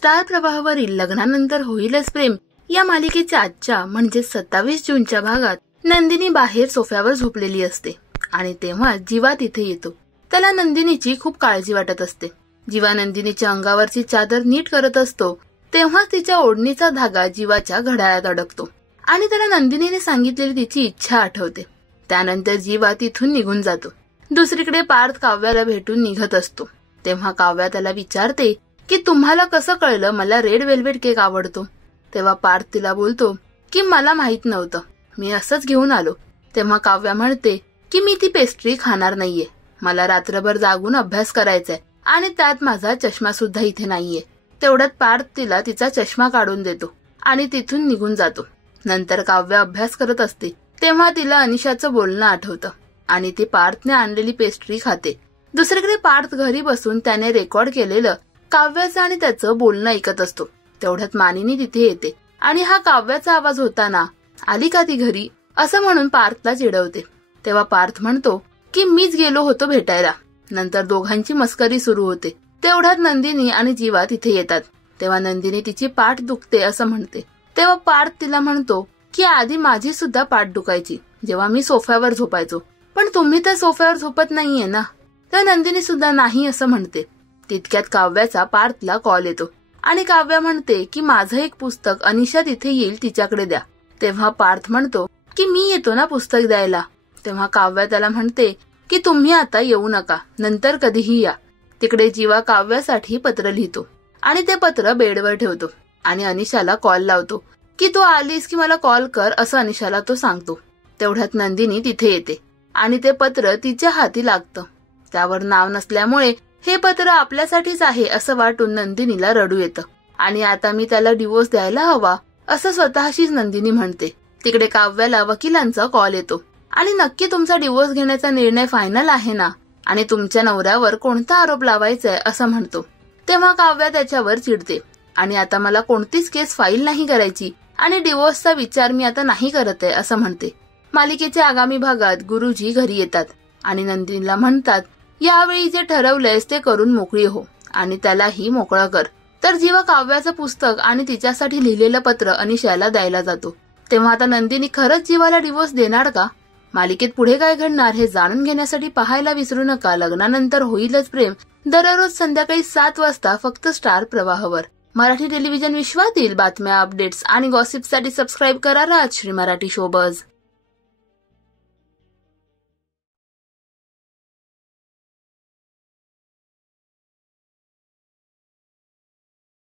Star प्रवाहावरील लग्नानंतर होईलच प्रेम या मालिकेच्या आजच्या म्हणजे 27 जूनच्या भागात नंदिनी बाहेर सोफ्यावर झोपलेली असते आणि तेव्हा जीवा तिथे येतो. त्याला नंदिनीची खूप काळजी वाटत असते. जीवा नंदिनीच्या अंगावरची चादर नीट करत असतो तेव्हा तिच्या ओढणीचा धागा जीवाच्या घड्याळात अडकतो आणि त्याला नंदिनीने सांगितलेली तिची इच्छा आठवते. त्यानंतर जीवा तिथून निघून जातो. दुसरीकडे पार्थ काव्याला भेटून निघत असतो तेव्हा काव्या त्याला विचारते की तुम्हाला कसं कळलं मला रेड वेल्वेट केक आवडतो. तेव्हा पार्थ तिला बोलतो की मला माहित नव्हतं, मी असंच घेऊन आलो. तेव्हा काव्या म्हणते की मी ती पेस्ट्री खाणार नाहीये, मला रात्रभर जागून अभ्यास करायचाय आणि त्यात माझा चष्मा सुद्धा इथे नाहीये. तेवढ्यात पार्थ तिला तिचा चष्मा काढून देतो आणि तिथून निघून जातो. नंतर काव्या अभ्यास करत असते तेव्हा तिला अनिशाचं बोलणं आठवतं आणि ती पार्थने आणलेली पेस्ट्री खाते. दुसरीकडे पार्थ घरी बसून त्याने रेकॉर्ड केलेलं काव्याचं आणि त्याचं बोलणं ऐकत असतो. तेवढ्यात मानिनी तिथे येते आणि हा काव्याचा आवाज होताना आली का ती घरी असं म्हणून पार्थला चिडवते. तेव्हा पार्थ म्हणतो की मीच गेलो होतो भेटायला. नंतर दोघांची मस्करी सुरू होते. तेवढ्यात नंदिनी आणि जीवा तिथे येतात. तेव्हा नंदिनी तिची पाठ दुखते असं म्हणते. तेव्हा पार्थ तिला म्हणतो की आधी माझी सुद्धा पाठ दुखायची जेव्हा मी सोफ्यावर झोपायचो, पण तुम्ही तर सोफ्यावर झोपत नाहीये ना. तर नंदिनी सुद्धा नाही असं म्हणते. तितक्यात काव्याचा पार्थला कॉल येतो आणि काव्या म्हणते की माझं एक पुस्तक अनिशा तिथे येईल तिच्याकडे द्या. तेव्हा पार्थ म्हणतो की मी येतो ना पुस्तक द्यायला. तेव्हा काव्या त्याला म्हणते की तुम्ही आता येऊ नका, नंतर कधीही या. तिकडे जीवा काव्यासाठी पत्र लिहितो आणि ते पत्र बेडवर ठेवतो आणि अनिशाला कॉल लावतो की तू आलीस की मला कॉल कर असं अनिशाला तो सांगतो. तेवढ्यात नंदिनी तिथे येते आणि ते पत्र तिच्या हाती लागतं. त्यावर नाव नसल्यामुळे हे पत्र आपल्यासाठीच आहे असं वाटून नंदिनीला रडू येतं आणि आता मी त्याला डिवोर्स द्यायला हवा असं स्वतःशीच नंदिनी म्हणते. तिकडे काव्याला वकिलांचा कॉल येतो आणि नक्की तुमचा डिवोर्स घेण्याचा निर्णय फायनल आहे ना आणि तुमच्या नवऱ्यावर कोणता आरोप लावायचाय असं म्हणतो. तेव्हा काव्या त्याच्यावर चिडते आणि आता मला कोणतीच केस फाईल नाही करायची आणि डिवोर्सचा विचार मी आता नाही करत आहे असं म्हणते. मालिकेच्या आगामी भागात गुरुजी घरी येतात आणि नंदिनीला म्हणतात यावेळी जे ठरवलंयस ते करून मोकळी हो आणि त्यालाही मोकळं कर. तर जीवा काव्याचं पुस्तक आणि तिच्यासाठी लिहिलेलं पत्र अनिशाला द्यायला जातो. तेव्हा आता नंदिनी खरंच जीवाला डिवोर्स देणार का? मालिकेत पुढे काय घडणार हे जाणून घेण्यासाठी पाहायला विसरू नका लग्नानंतर होईलच प्रेम, दररोज संध्याकाळी 7 वाजता फक्त स्टार प्रवाहावर. मराठी टेलिव्हिजन विश्वातील बातम्या, अपडेट्स आणि गॉसिपसाठी सबस्क्राईब करा राजश्री मराठी शोबज.